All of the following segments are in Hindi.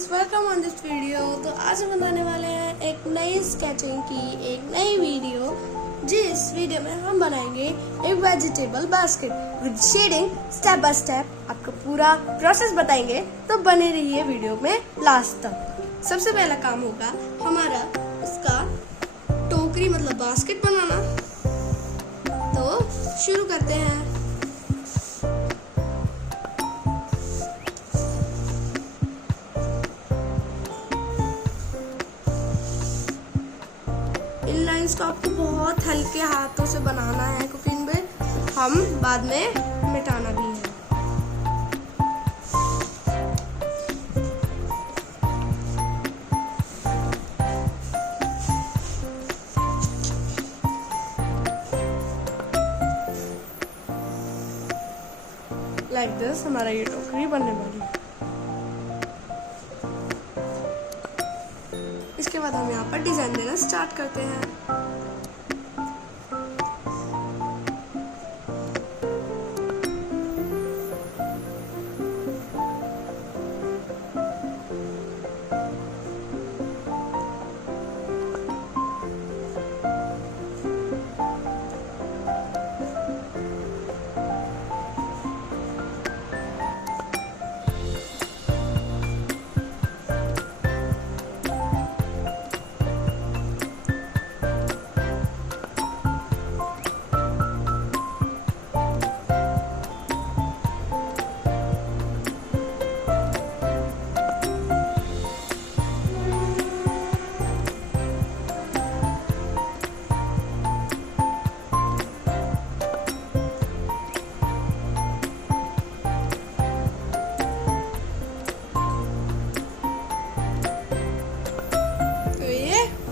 Friends, welcome on this video. तो आज हम बनाने वाले हैं एक नई स्केचिंग की एक नई वीडियो, जिस वीडियो में हम बनाएंगे एक vegetable basket with shading step by step. आपको पूरा प्रोसेस बताएंगे, तो बने रहिए वीडियो में लास्ट तक। सबसे पहला काम होगा हमारा इसका टोकरी मतलब बास्केट बनाना। तो शुरू करते हैं। इन लाइंस को आपको बहुत हल्के हाथों से बनाना है, क्योंकि इनमें हम बाद में मिटाना भी है। लाइक दिस हमारा ये टोकरी बनने वाली है। इसके बाद हम यहाँ पर डिजाइन देना स्टार्ट करते हैं।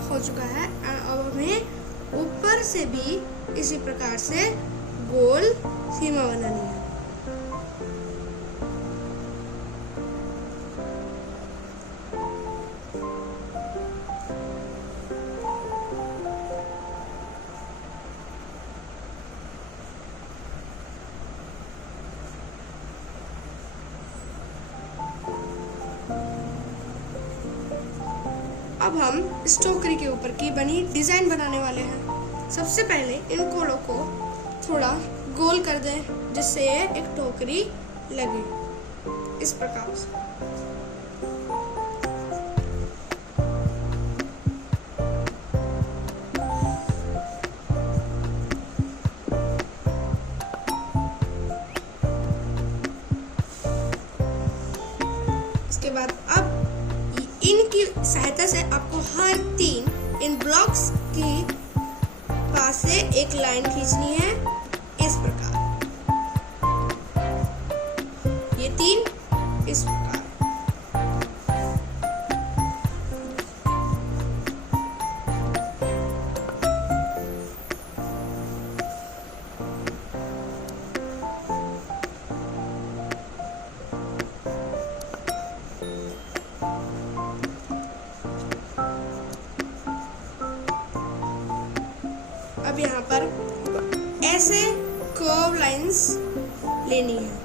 हो चुका है। अब हमें ऊपर से भी इसी प्रकार से गोल सीमा बनानी है। अब हम इस टोकरी के ऊपर की बनी डिजाइन बनाने वाले हैं। सबसे पहले इन कोड़ों को थोड़ा गोल कर दें, जिससे एक टोकरी लगे इस प्रकार से। इसके बाद अब इनकी सहायता से आपको हर 3 इन ब्लॉक्स की पास से एक लाइन खींचनी है इस प्रकार। ये 3 इस प्रकार। अब यहाँ पर ऐसे कर्व लाइंस लेनी है।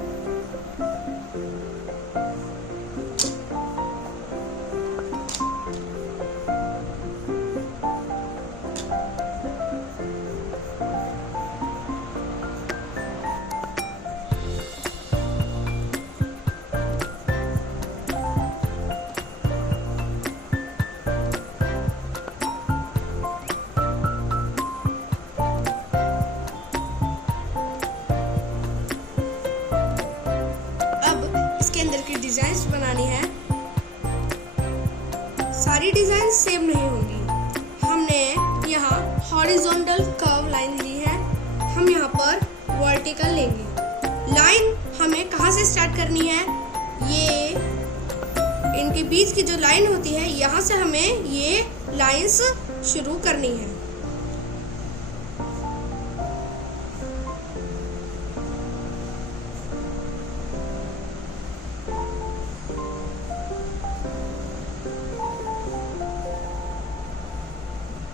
अंदर की डिजाइन्स बनानी है। सारी डिजाइन सेम नहीं होंगी। हमने यहाँ हॉरिजॉन्टल कर्व लाइन ली है, हम यहाँ पर वर्टिकल लेंगे। लाइन हमें कहाँ से स्टार्ट करनी है? ये इनके बीच की जो लाइन होती है, यहाँ से हमें ये लाइंस शुरू करनी है।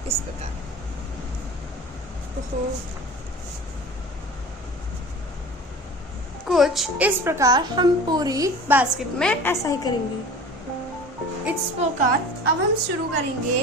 इस प्रकार। कुछ इस प्रकार हम पूरी बास्केट में ऐसा ही करेंगे। इस प्रकार अब हम शुरू करेंगे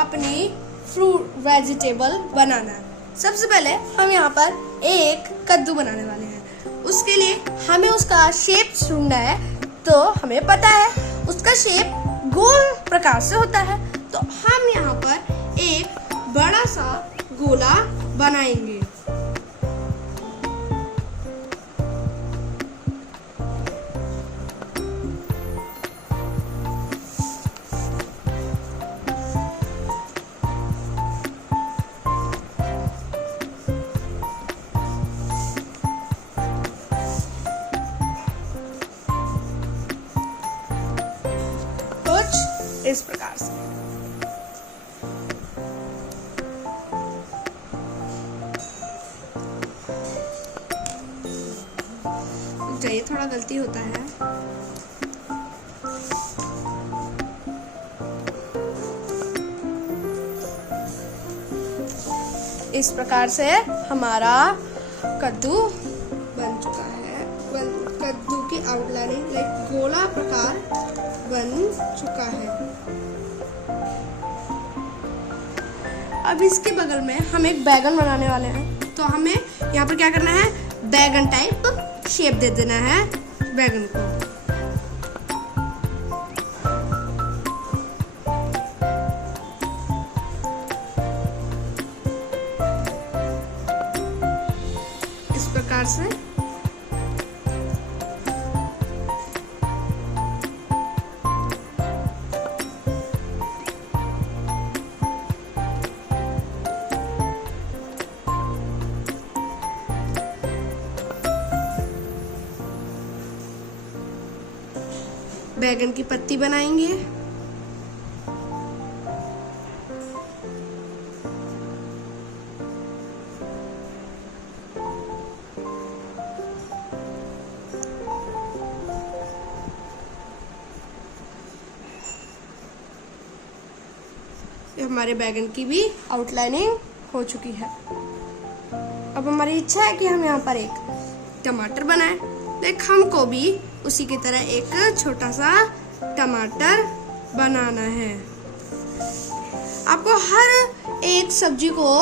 अपनी फ्रूट वेजिटेबल बनाना। सबसे पहले हम यहाँ पर एक कद्दू बनाने वाले हैं। उसके लिए हमें उसका शेप ढूंढना है। तो हमें पता है उसका शेप गोल प्रकार से होता है, तो हम यहाँ पर एक बड़ा सा गोला बनाएंगे। इस प्रकार से ये थोड़ा गलती होता है। इस प्रकार से हमारा कद्दू बन चुका है। कद्दू की आउटलाइनिंग लाइक गोला प्रकार बन चुका है। अब इसके बगल में हम एक बैगन बनाने वाले हैं, तो हमें यहाँ पर क्या करना है, बैगन टाइप शेप दे देना है बैगन को। इस प्रकार से बैगन की पत्ती बनाएंगे। हमारे बैगन की भी आउटलाइनिंग हो चुकी है। अब हमारी इच्छा है कि हम यहाँ पर एक टमाटर बनाएं। देख हमको भी उसी की तरह एक छोटा सा टमाटर बनाना है। आपको हर एक सब्जी को,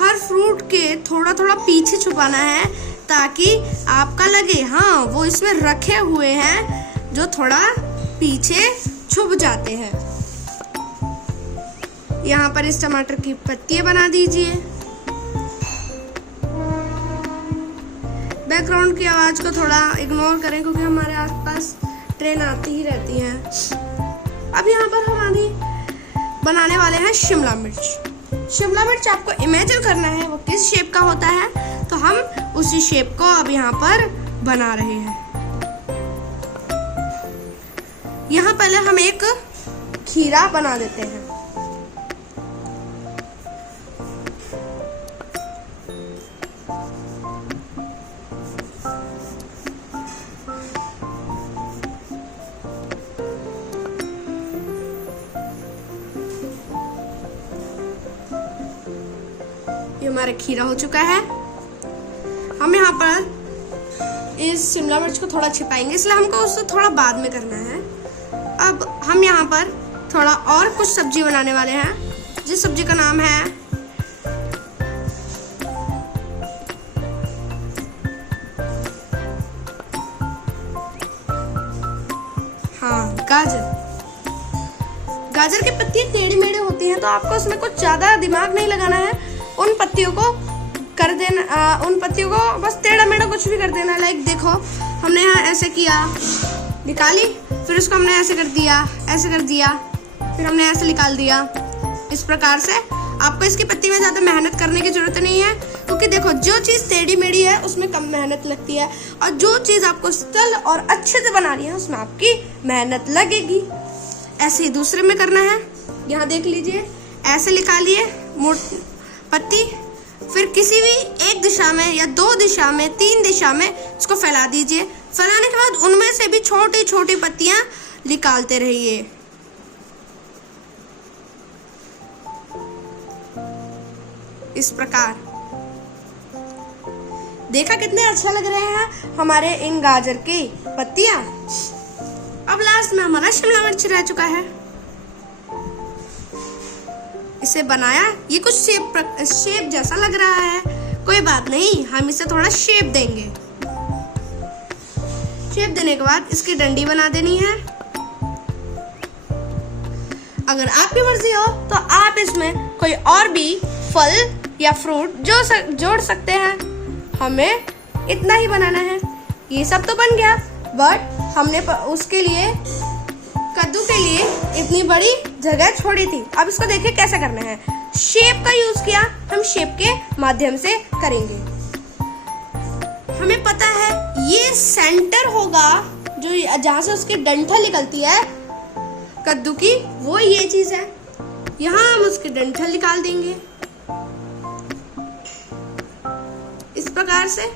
हर फ्रूट के थोड़ा थोड़ा पीछे छुपाना है, ताकि आपका लगे हाँ वो इसमें रखे हुए हैं, जो थोड़ा पीछे छुप जाते हैं। यहाँ पर इस टमाटर की पत्तियां बना दीजिए। बैकग्राउंड की आवाज को थोड़ा इग्नोर करें, क्योंकि हमारे आसपास ट्रेन आती ही रहती है। अब यहाँ पर हमारी बनाने वाले हैं शिमला मिर्च। शिमला मिर्च आपको इमेजिन करना है वो किस शेप का होता है, तो हम उसी शेप को अब यहाँ पर बना रहे हैं। यहाँ पहले हम एक खीरा बना देते हैं। ये हमारा खीरा हो चुका है। हम यहाँ पर इस शिमला मिर्च को थोड़ा छिपाएंगे, इसलिए हमको उसको थोड़ा बाद में करना है। अब हम यहाँ पर थोड़ा और कुछ सब्जी बनाने वाले हैं, जिस सब्जी का नाम है गाजर। गाजर की पत्तियां टेढ़ी मेढ़ी होती हैं, तो आपको उसमें कुछ ज्यादा दिमाग नहीं लगाना है। उन पत्तियों को कर देना, उन पत्तियों को बस टेढ़ा मेढ़ा कुछ भी कर देना। लाइक देखो हमने यहाँ ऐसे किया, निकाली, फिर उसको हमने ऐसे कर दिया, ऐसे कर दिया, फिर हमने ऐसे निकाल दिया। इस प्रकार से आपको इसकी पत्ती में ज्यादा मेहनत करने की जरूरत नहीं है, क्योंकि देखो जो चीज टेढ़ी मेढ़ी है उसमें कम मेहनत लगती है, और जो चीज आपको सरल और अच्छे से बनानी है उसमें आपकी मेहनत लगेगी। ऐसे ही दूसरे में करना है। यहाँ देख लीजिए, ऐसे निकालिए पत्ती, फिर किसी भी एक दिशा में या दो दिशा में, तीन दिशा में इसको फैला दीजिए। फैलाने के बाद उनमें से भी छोटी छोटी पत्तियां निकालते रहिए। इस प्रकार देखा कितने अच्छा लग रहे हैं हमारे इन गाजर की पत्तियां। अब लास्ट में हमारा शिमला मिर्च रह चुका है। इसे बनाया, ये कुछ शेप जैसा लग रहा है, कोई बात नहीं, हम इसे थोड़ा शेप देंगे। शेप देने के बाद इसकी डंडी बना देनी है। अगर आपकी मर्जी हो तो आप इसमें कोई और भी फल या फ्रूट जोड़ सकते हैं। हमें इतना ही बनाना है। ये सब तो बन गया, बट हमने उसके लिए, कद्दू के लिए इतनी बड़ी जगह छोड़ी थी। अब इसको देखिए कैसे करना है। शेप का यूज किया, हम शेप के माध्यम से करेंगे। हमें पता है ये सेंटर होगा, जो जहां से उसकी डंठल निकलती है कद्दू की, वो ये चीज है। यहाँ हम उसकी डंठल निकाल देंगे इस प्रकार से।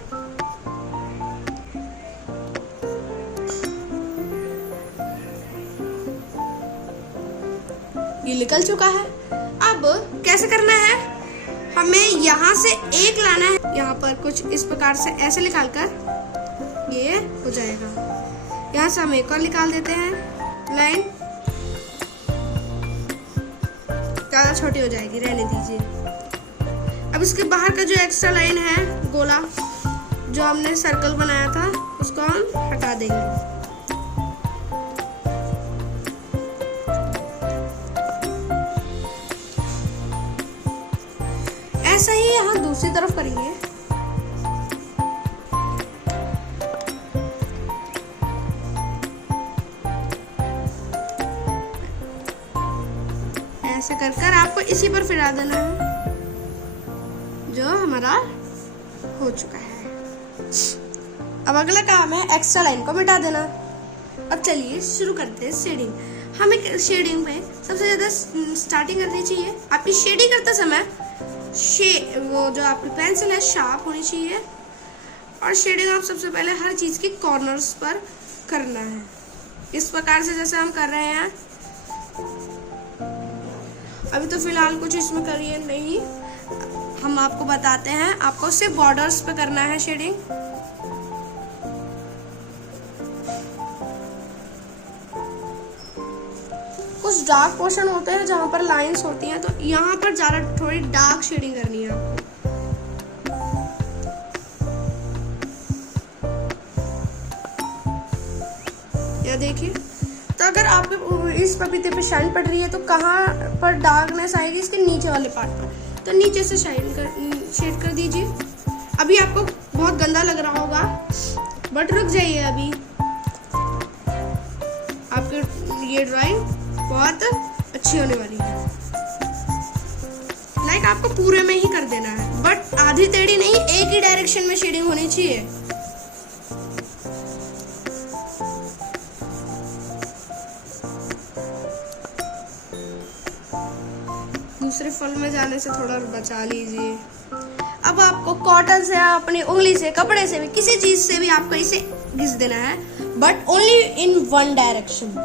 ये निकल चुका है। अब कैसे करना है, हमें यहाँ से एक लाना है, यहाँ पर कुछ इस प्रकार से ऐसे निकाल कर ये हो जाएगा। यहाँ से हम एक और निकाल देते हैं लाइन, ज्यादा छोटी हो जाएगी, रहने दीजिए। अब इसके बाहर का जो एक्स्ट्रा लाइन है, गोला जो हमने सर्कल बनाया था, उसको हम हटा देंगे। ऐसा ही यहाँ दूसरी तरफ करेंगे। ऐसे कर कर आपको इसी पर फिरा देना है, जो हमारा हो चुका है। अब अगला काम है एक्स्ट्रा लाइन को मिटा देना। अब चलिए शुरू करते हैं शेडिंग। हमें शेडिंग में सबसे ज्यादा स्टार्टिंग करनी चाहिए। आपकी शेडिंग करते समय वो जो आपकी पेंसिल है शार्प होनी चाहिए, और शेडिंग आप सबसे पहले हर चीज के कॉर्नर्स पर करना है, इस प्रकार से जैसे हम कर रहे हैं। अभी तो फिलहाल कुछ इसमें करिए नहीं, हम आपको बताते हैं। आपको सिर्फ बॉर्डर्स पे करना है शेडिंग। कुछ डार्क पोर्शन होते हैं जहां पर लाइंस होती हैं, तो यहाँ पर ज्यादा थोड़ी डार्क शेडिंग करनी है आपको। यह देखिए, तो अगर आपके इस पपीते पे शाइन पड़ रही है तो कहाँ पर डार्कनेस आएगी, इसके नीचे वाले पार्ट पर, तो नीचे से शेड कर दीजिए। अभी आपको बहुत गंदा लग रहा होगा, बट रुक जाइए, अभी आपकी ये ड्राइंग बहुत अच्छी होने वाली है। लाइक आपको पूरे में ही कर देना है, बट आधी टेढ़ी नहीं, एक ही डायरेक्शन में शेडिंग होनी चाहिए। दूसरे फल में जाने से थोड़ा बचा लीजिए। अब आपको कॉटन से, अपनी उंगली से, कपड़े से भी, किसी चीज से भी आपको इसे घिस देना है, but only in one direction.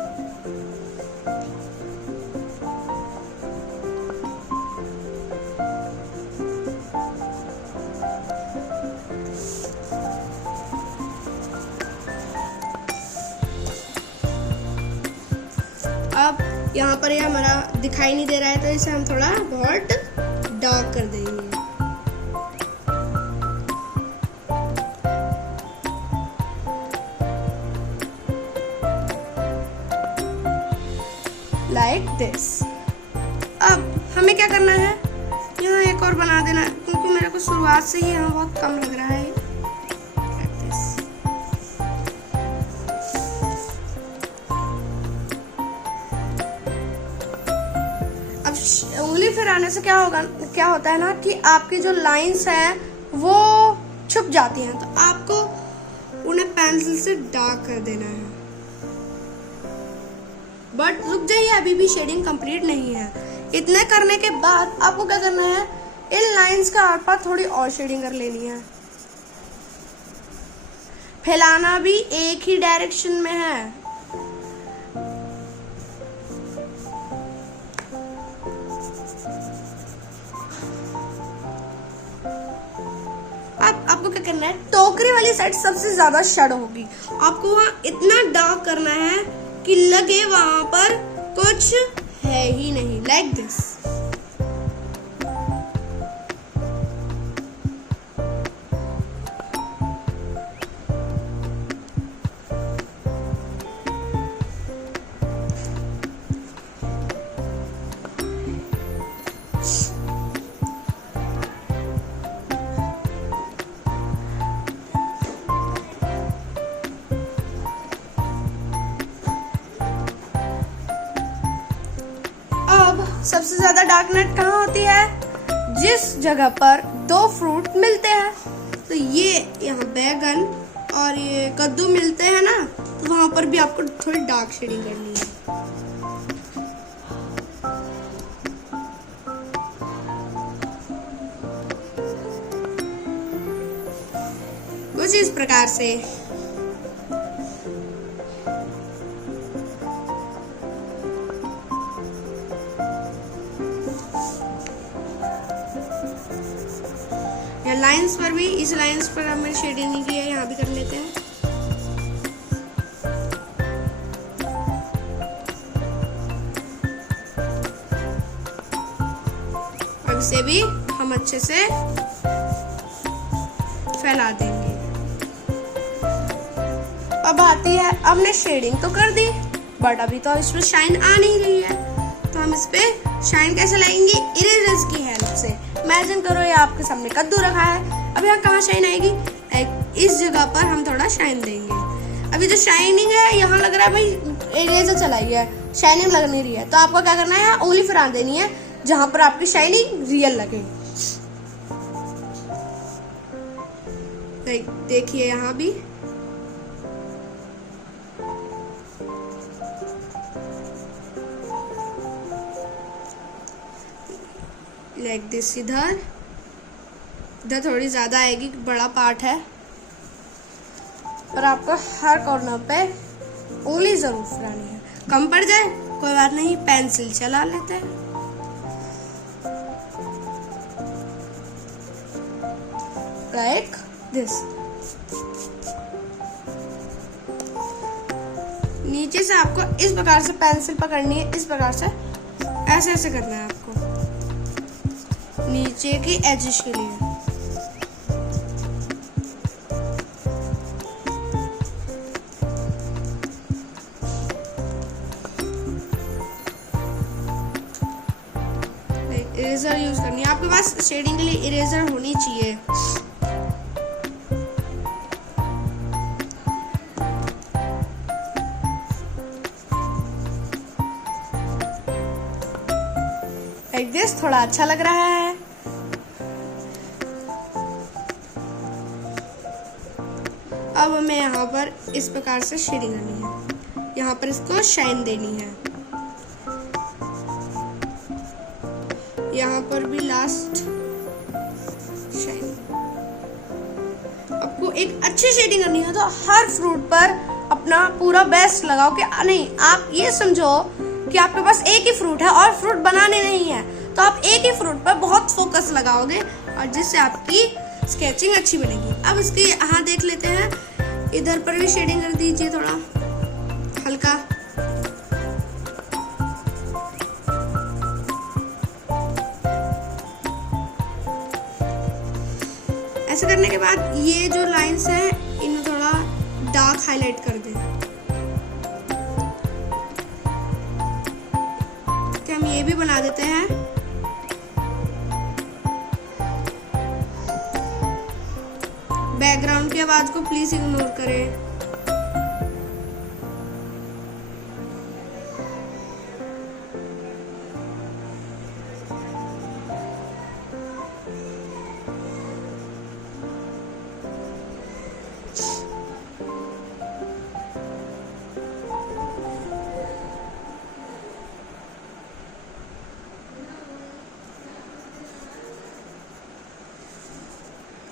अब यहाँ पर ये हमारा दिखाई नहीं दे रहा है, तो इसे हम थोड़ा बहुत डार्क कर देंगे। Like this. अब हमें क्या करना है, यहाँ एक और बना देना है, क्योंकि मेरे को शुरुआत से ही यहाँ बहुत कम लग रहा है। उंगली फिराने से क्या होता है ना, कि आपकी जो लाइंस हैं वो छुप जाती हैं, तो आपको उन्हें पेंसिल से डार्क कर देना है। बट रुक जाइए, अभी भी शेडिंग कंप्लीट नहीं है। इतने करने के बाद आपको क्या करना है, इन लाइंस का आर पार थोड़ी और शेडिंग कर लेनी है। फैलाना भी एक ही डायरेक्शन में है। अब आपको क्या करना है, टोकरी वाली साइड सबसे ज्यादा शेडो होगी, आपको वहां इतना डार्क करना है कि लगे वहां पर कुछ है ही नहीं, लाइक दिस। सबसे ज्यादा डार्कनेट कहाँ होती है? जिस जगह पर दो फ्रूट मिलते हैं। तो ये यहाँ बैगन और ये कद्दू मिलते हैं ना, तो वहां पर भी आपको थोड़ी डार्क शेडिंग करनी है। कुछ इस प्रकार से। लाइंस पर भी, इस लाइंस पर हमने शेडिंग नहीं की है, यहाँ भी कर लेते हैं। अब इसे भी हम अच्छे से फैला देंगे। अब आती है, हमने शेडिंग तो कर दी बट अभी तो इसमें शाइन आ नहीं रही है, तो हम इस पे शाइन कैसे लाएंगे? इरेजर्स की हेल्प से। इमेजिन करो ये आपके सामने कद्दू रखा है, अब यहाँ कहाँ शाइन आएगी? इस जगह पर हम थोड़ा शाइन देंगे। अभी जो शाइनिंग है यहाँ लग रहा है भाई इरेजर चलाई है, शाइनिंग लग नहीं रही है, तो आपको क्या करना है? उंगली फिरा देनी है जहां पर आपकी शाइनिंग रियल लगे। देखिए यहाँ भी लाइक दिस। इधर थोड़ी ज्यादा आएगी, बड़ा पार्ट है, पर आपको हर कॉर्नर पे उंगली जरूर फिरानी है। कम पड़ जाए कोई बात नहीं, पेंसिल चला लेते हैं। Like this. नीचे से आपको इस प्रकार से पेंसिल पकड़नी है, इस प्रकार से ऐसे ऐसे करना है आपको नीचे की एजेस के लिए। इरेजर यूज करनी है, आपके पास शेडिंग के लिए इरेजर होनी चाहिए। Like this. थोड़ा अच्छा लग रहा है। अब हमें यहाँ पर इस प्रकार से शेडिंग करनी है, यहाँ पर इसको शाइन देनी है, यहाँ पर भी लास्ट शाइन। आपको एक अच्छी शेडिंग करनी है तो हर फ्रूट पर अपना पूरा बेस्ट लगाओ। कि नहीं, आप ये समझो कि आपके पास एक ही फ्रूट है और फ्रूट बनाने नहीं है, तो आप एक ही फ्रूट पर बहुत फोकस लगाओगे और जिससे आपकी स्केचिंग अच्छी बनेगी। अब इसके यहाँ देख लेते हैं, इधर पर भी शेडिंग कर दीजिए थोड़ा हल्का। ऐसे करने के बाद ये जो लाइंस हैं इन्हें थोड़ा डार्क हाईलाइट कर दें। क्या हम ये भी बना देते हैं? बैकग्राउंड की आवाज को प्लीज इग्नोर करें।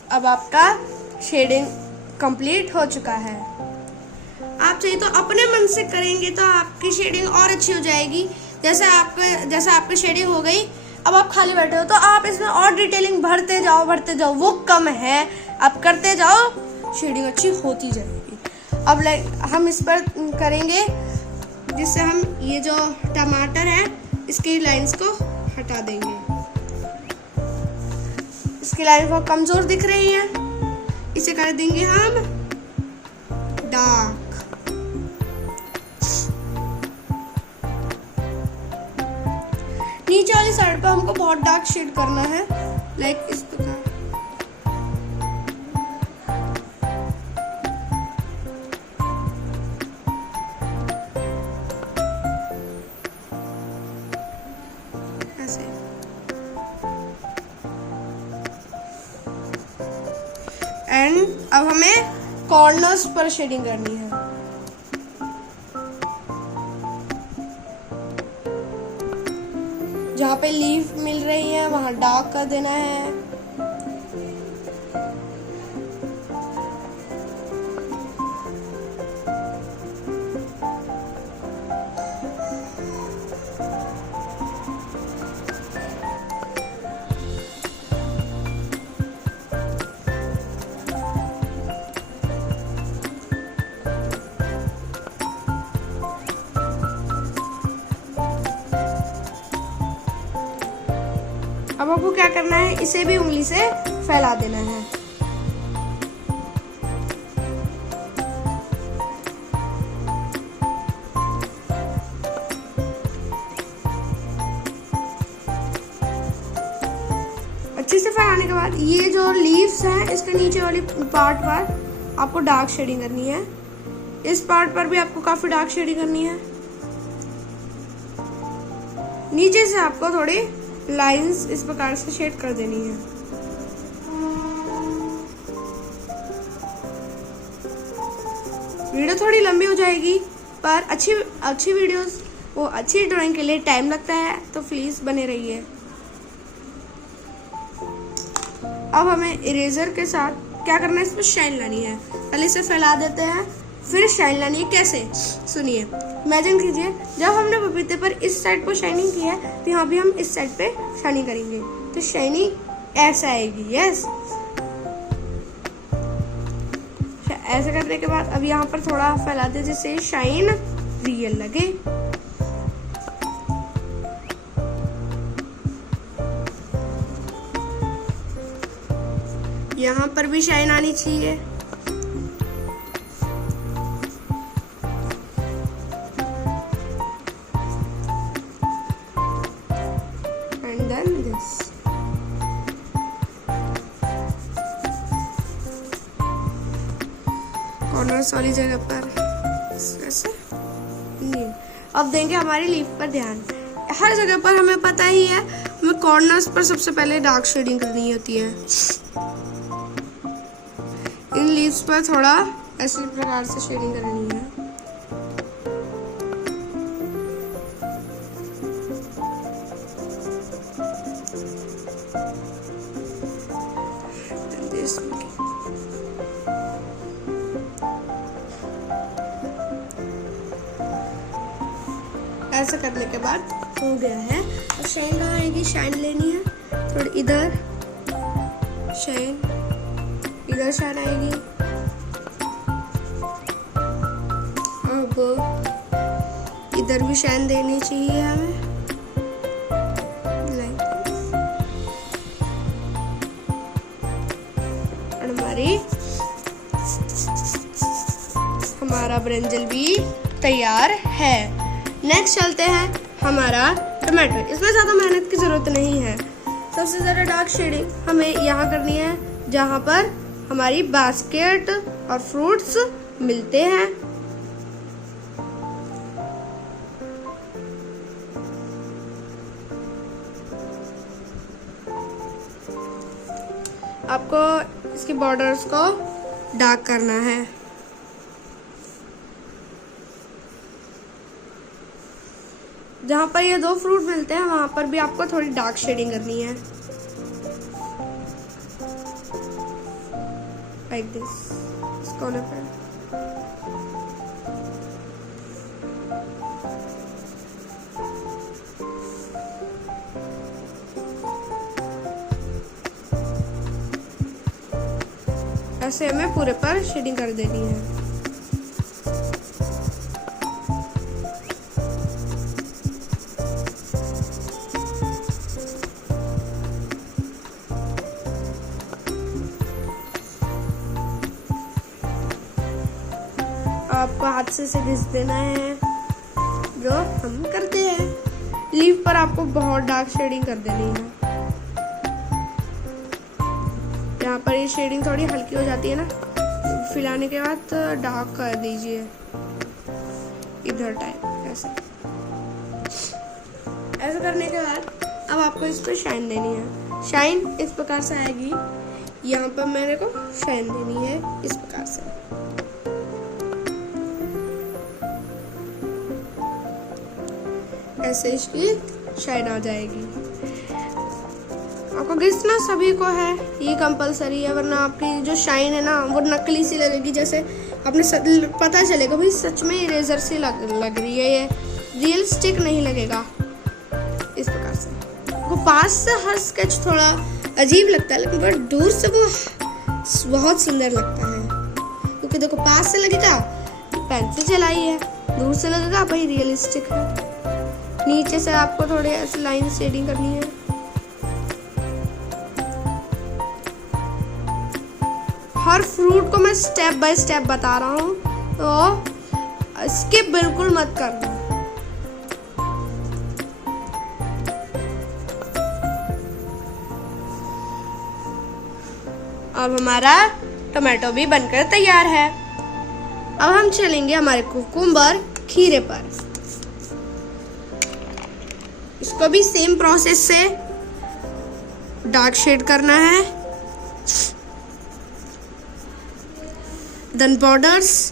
अब आपका शेडिंग कंप्लीट हो चुका है। आप चाहिए तो अपने मन से करेंगे तो आपकी शेडिंग और अच्छी हो जाएगी। जैसे आपकी शेडिंग हो गई, अब आप खाली बैठे हो तो आप इसमें और डिटेलिंग भरते जाओ, वो कम है, आप करते जाओ, शेडिंग अच्छी होती जाएगी। अब हम इस पर करेंगे जिससे हम ये जो टमाटर है इसकी लाइंस को हटा देंगे। इसकी लाइन बहुत कमजोर दिख रही है, इसे कर देंगे हम डार्क। नीचे वाली साइड पे हमको बहुत डार्क शेड करना है, लाइक इस प्रकार। ऐसे एंड अब हमें कॉर्नर्स पर शेडिंग करनी है। जहाँ पे लीफ मिल रही है वहां डार्क कर देना है। अब आपको क्या करना है, इसे भी उंगली से फैला देना है। अच्छे से फैलाने के बाद ये जो लीव्स हैं इसके नीचे वाली पार्ट पर आपको डार्क शेडिंग करनी है। इस पार्ट पर भी आपको काफी डार्क शेडिंग करनी है। नीचे से आपको थोड़ी लाइंस इस प्रकार से शेड कर देनी है। वीडियो थोड़ी लंबी हो जाएगी, पर अच्छी वीडियोस वो अच्छी ड्राइंग के लिए टाइम लगता है, तो प्लीज बने रहिए। अब हमें इरेजर के साथ क्या करना है, इस पर शाइन लानी है। पहले इसे फैला देते हैं, फिर शाइन लानी है। कैसे, सुनिए। इमेजिन कीजिए जब हमने पपीते पर इस साइड पर शाइनिंग की है, तो यहाँ भी हम इस साइड पे शाइनिंग करेंगे, तो शाइनिंग ऐसा आएगी। यस, ऐसा करने के बाद अब यहाँ पर थोड़ा फैला दे जिससे शाइन रियल लगे। यहाँ पर भी शाइन आनी चाहिए। कॉर्नर्स वाली जगह पर ऐसे ये। अब देंगे हमारी लीफ पर ध्यान। हर जगह पर हमें पता ही है, हमें कॉर्नर्स पर सबसे पहले डार्क शेडिंग करनी होती है। इन लीव्स पर थोड़ा ऐसे प्रकार से शेडिंग करनी है। ऐसा करने के बाद हो गया है। और शाइन कहाँ आएगी, शाइन लेनी है थोड़ी इधर शाइन, इधर शाइन आएगी। अब इधर भी शाइन देनी चाहिए हमें, हमारा ब्रिंजल भी तैयार है। नेक्स्ट चलते हैं हमारा टमाटो। इसमें ज़्यादा मेहनत की ज़रूरत नहीं है। सबसे ज़्यादा डार्क शेडिंग हमें यहाँ करनी है जहाँ पर हमारी बास्केट और फ्रूट्स मिलते हैं। आपको इसकी बॉर्डर्स को डार्क करना है। जहाँ पर ये दो फ्रूट मिलते हैं वहां पर भी आपको थोड़ी डार्क शेडिंग करनी है, लाइक दिस। इस कॉर्नर पर ऐसे हमें पूरे पर शेडिंग कर देनी है। अच्छे से घिस देना है, जो हम करते हैं। लीफ पर आपको बहुत डार्क शेडिंग कर देनी है। यहाँ पर ये शेडिंग थोड़ी हल्की हो जाती है ना, फैलाने के बाद डार्क कर दीजिए इधर टाइप। ऐसा करने के बाद अब आपको इस पर शाइन देनी है। शाइन इस प्रकार से आएगी। यहाँ पर मेरे को शाइन देनी है इस प्रकार से। ऐसे इसकी शाइन आ जाएगी। आपको घिसना सभी को है, ये कंपलसरी है, वरना आपकी जो शाइन है ना वो नकली सी लगेगी। जैसे आपने पता चलेगा भाई सच में इरेजर सी लग रही है, ये रियल स्टिक नहीं लगेगा। इस प्रकार से वो पास से हर स्केच थोड़ा अजीब लगता है, लेकिन बट दूर से वो बहुत सुंदर लगता है। क्योंकि देखो पास से लगेगा पेंसिल चलाई है, दूर से लगेगा भाई रियलिस्टिक है। नीचे से आपको थोड़े ऐसे लाइन शेडिंग करनी है। हर फ्रूट को मैं स्टेप बाय स्टेप बता रहा हूँ, तो स्किप बिल्कुल मत करना। अब हमारा टोमेटो भी बनकर तैयार है। अब हम चलेंगे हमारे कुकुम्बर खीरे पर। इसको भी सेम प्रोसेस से डार्क शेड करना है। देन बॉर्डर्स,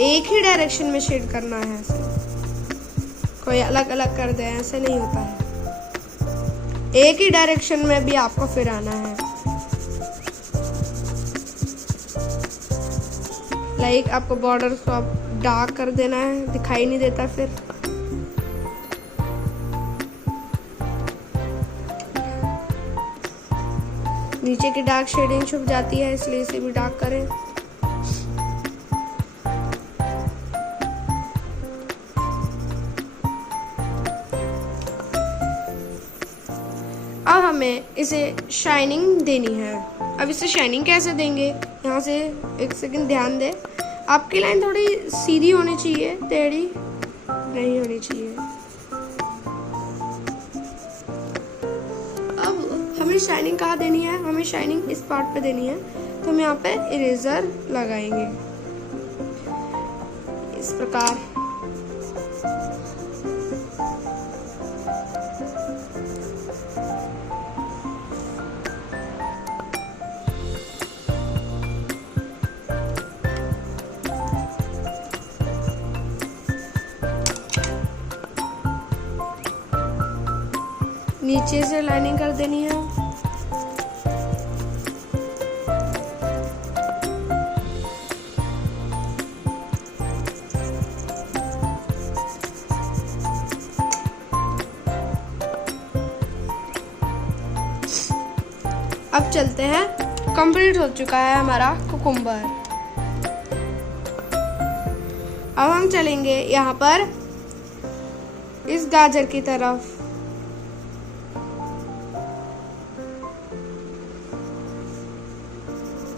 एक ही डायरेक्शन में शेड करना है। ऐसे कोई अलग अलग कर दे ऐसे नहीं होता है। एक ही डायरेक्शन में भी आपको फिर आना है। लाइक आपको बॉर्डर को आप डार्क कर देना है, दिखाई नहीं देता फिर। नीचे की डार्क शेडिंग छुप जाती है, इसलिए इसे भी डार्क करें। अब हमें इसे शाइनिंग देनी है। अब इसे शाइनिंग कैसे देंगे, यहाँ से एक सेकंड ध्यान दें। आपकी लाइन थोड़ी सीधी होनी चाहिए, टेढ़ी नहीं होनी चाहिए। अब हमें शाइनिंग कहाँ देनी है, हमें शाइनिंग इस पार्ट पे देनी है। तो हम यहाँ पे इरेजर लगाएंगे इस प्रकार। नीचे से लाइनिंग कर देनी है। अब चलते हैं, कंप्लीट हो चुका है हमारा कुकुम्बर। अब हम चलेंगे यहाँ पर इस गाजर की तरफ।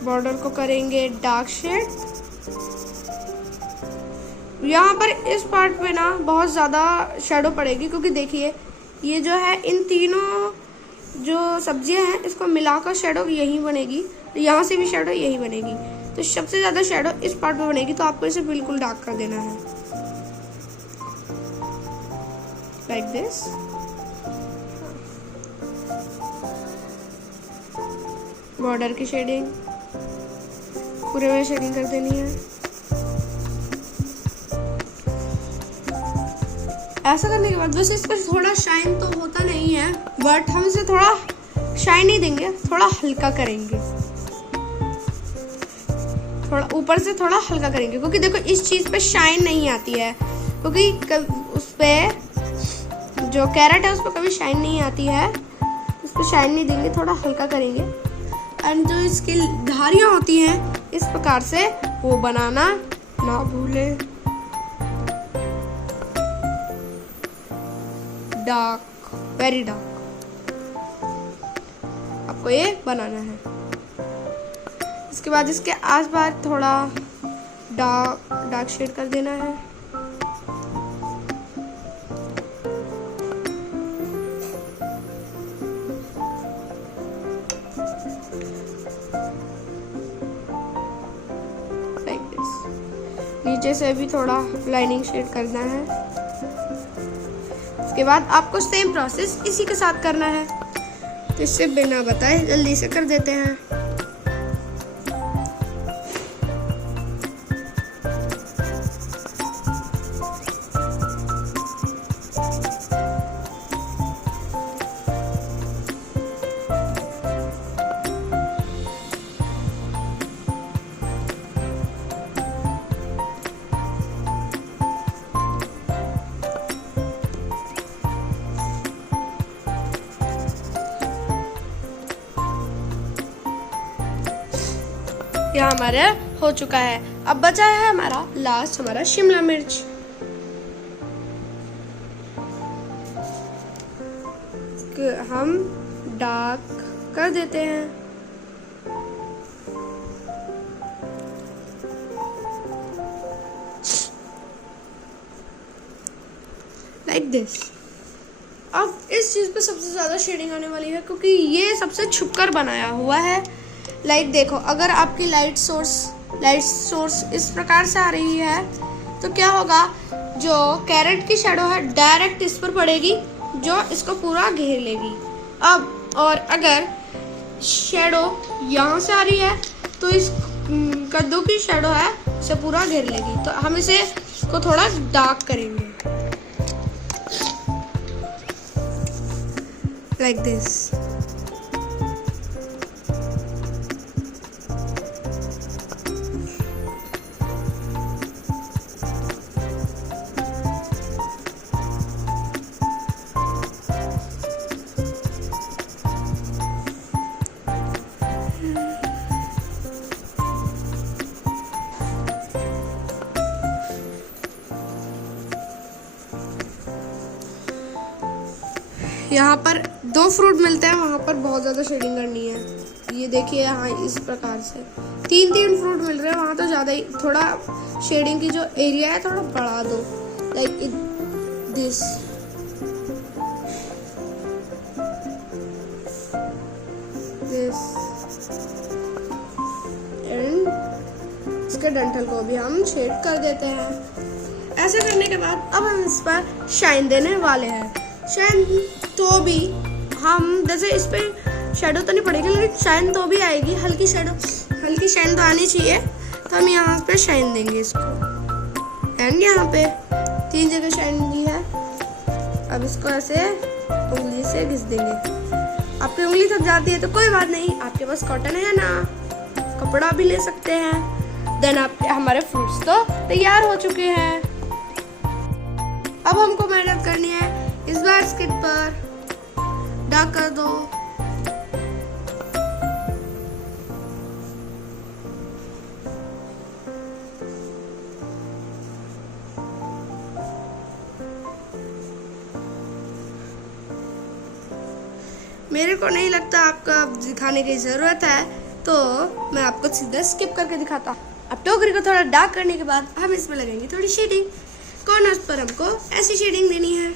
बॉर्डर को करेंगे डार्क शेड। यहाँ पर इस पार्ट पे ना बहुत ज़्यादा शेडो पड़ेगी, क्योंकि देखिए ये जो है इन तीनों जो सब्जियां हैं इसको मिलाकर शेडो यही बनेगी, यहाँ से भी शेडो यही बनेगी। तो सबसे ज़्यादा शेडो इस पार्ट पे बनेगी, तो आपको इसे बिल्कुल डार्क कर देना है लाइक दिस। बॉर्डर की शेडिंग पूरे में शेडिंग कर देनी है। ऐसा करने के बाद वैसे इस पर थोड़ा शाइन तो होता नहीं है, बट हम इसे थोड़ा शाइन नहीं देंगे, थोड़ा हल्का करेंगे। थोड़ा ऊपर से थोड़ा हल्का करेंगे, क्योंकि देखो इस चीज़ पे शाइन नहीं आती है, क्योंकि उस पे जो कैरेट है उस पर कभी शाइन नहीं आती है। उस पर शाइन नहीं देंगे, थोड़ा हल्का करेंगे। एंड जो इसकी धारियां होती हैं इस प्रकार से वो बनाना ना भूलें। डार्क, वेरी डार्क आपको ये बनाना है। इसके बाद इसके आसपास थोड़ा डार्क शेड कर देना है। नीचे से भी थोड़ा लाइनिंग शेड करना है। इसके बाद आपको सेम प्रोसेस इसी के साथ करना है। तो इससे बिना बताए जल्दी से कर देते हैं। यह हमारा हो चुका है। अब बचा है हमारा लास्ट, हमारा शिमला मिर्च। हम डार्क कर देते हैं। Like this. अब इस चीज पे सबसे ज्यादा शेडिंग आने वाली है क्योंकि ये सबसे छुपकर बनाया हुआ है। लाइक देखो, अगर आपकी लाइट सोर्स इस प्रकार से आ रही है तो क्या होगा, जो कैरेट की शैडो है डायरेक्ट इस पर पड़ेगी जो इसको पूरा घेर लेगी। अब और अगर शैडो यहाँ से आ रही है तो इस कद्दू की शैडो है इसे पूरा घेर लेगी। तो हम इसे को थोड़ा डार्क करेंगे लाइक दिस। यहाँ पर 2 फ्रूट मिलते हैं, वहाँ पर बहुत ज़्यादा शेडिंग करनी है। ये देखिए यहाँ इस प्रकार से 3 फ्रूट मिल रहे हैं, वहाँ तो ज़्यादा ही थोड़ा शेडिंग की जो एरिया है थोड़ा बढ़ा दो लाइक दिस। एंड इसके डंठल को भी हम शेड कर देते हैं। ऐसे करने के बाद अब हम इस पर शाइन देने वाले हैं। शाइन तो भी हम जैसे इस पे शैडो तो नहीं पड़ेगी लेकिन शाइन तो भी आएगी, हल्की शाइन तो आनी चाहिए। तो हम यहाँ पे शाइन देंगे इसको। एंड यहाँ पे 3 जगह शाइन दी है। अब इसको ऐसे उंगली से घिस देंगे। आपकी उंगली थक जाती है तो कोई बात नहीं, आपके पास कॉटन है ना, कपड़ा भी ले सकते हैं। देन आप हमारे फ्रूट्स तो तैयार हो चुके हैं। अब हमको मेहनत करनी है इस बास्केट पर। डार्क कर दो। मेरे को नहीं लगता आपको अब दिखाने की जरूरत है, तो मैं आपको सीधा स्किप करके दिखाता हूँ। अब टोकरी को थोड़ा डार्क करने के बाद हम इसमें लगाएंगे थोड़ी शेडिंग। कॉर्नर्स पर हमको ऐसी शेडिंग देनी है।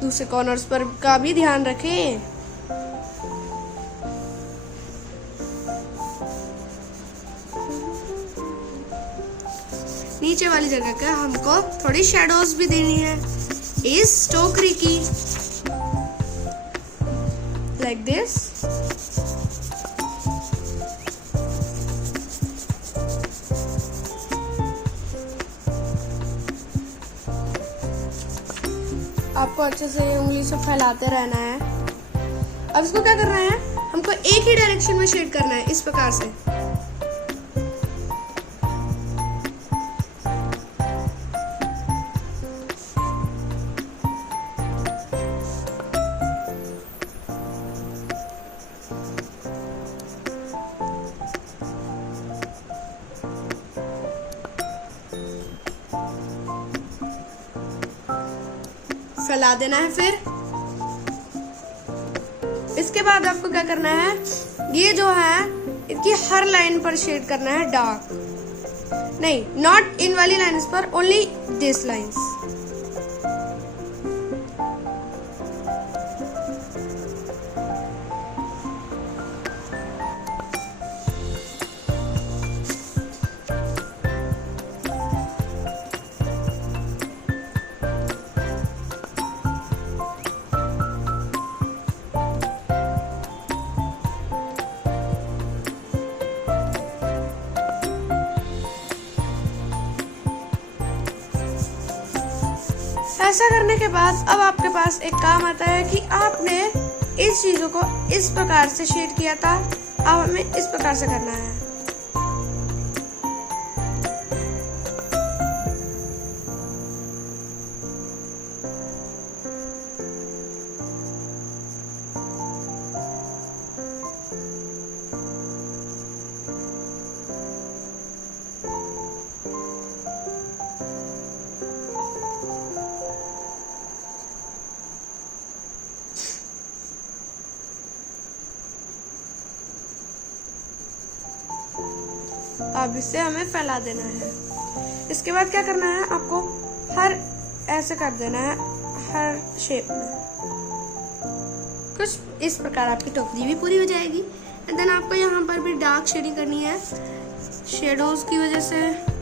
दूसरे कॉर्नर्स पर का भी ध्यान रखें। नीचे वाली जगह का हमको थोड़ी शैडोज भी देनी है इस टोकरी की लाइक दिस। आपको अच्छे से उंगली से फैलाते रहना है। अब इसको क्या करना है, हमको एक ही डायरेक्शन में शेड करना है इस प्रकार से। फैला देना है। फिर इसके बाद आपको क्या करना है, ये जो है इसकी हर लाइन पर शेड करना है डार्क, नहीं नॉट इन वाली लाइंस पर, ओनली दिस लाइंस। ऐसा करने के बाद अब आपके पास एक काम आता है कि आपने इस चीजों को इस प्रकार से शेड किया था, अब हमें इस प्रकार से करना है। अब इसे हमें फैला देना है। इसके बाद क्या करना है, आपको हर ऐसे कर देना है, हर शेप में कुछ इस प्रकार आपकी टोकरी भी पूरी हो जाएगी। एंड देन आपको यहाँ पर भी डार्क शेडिंग करनी है शेडोज की वजह से।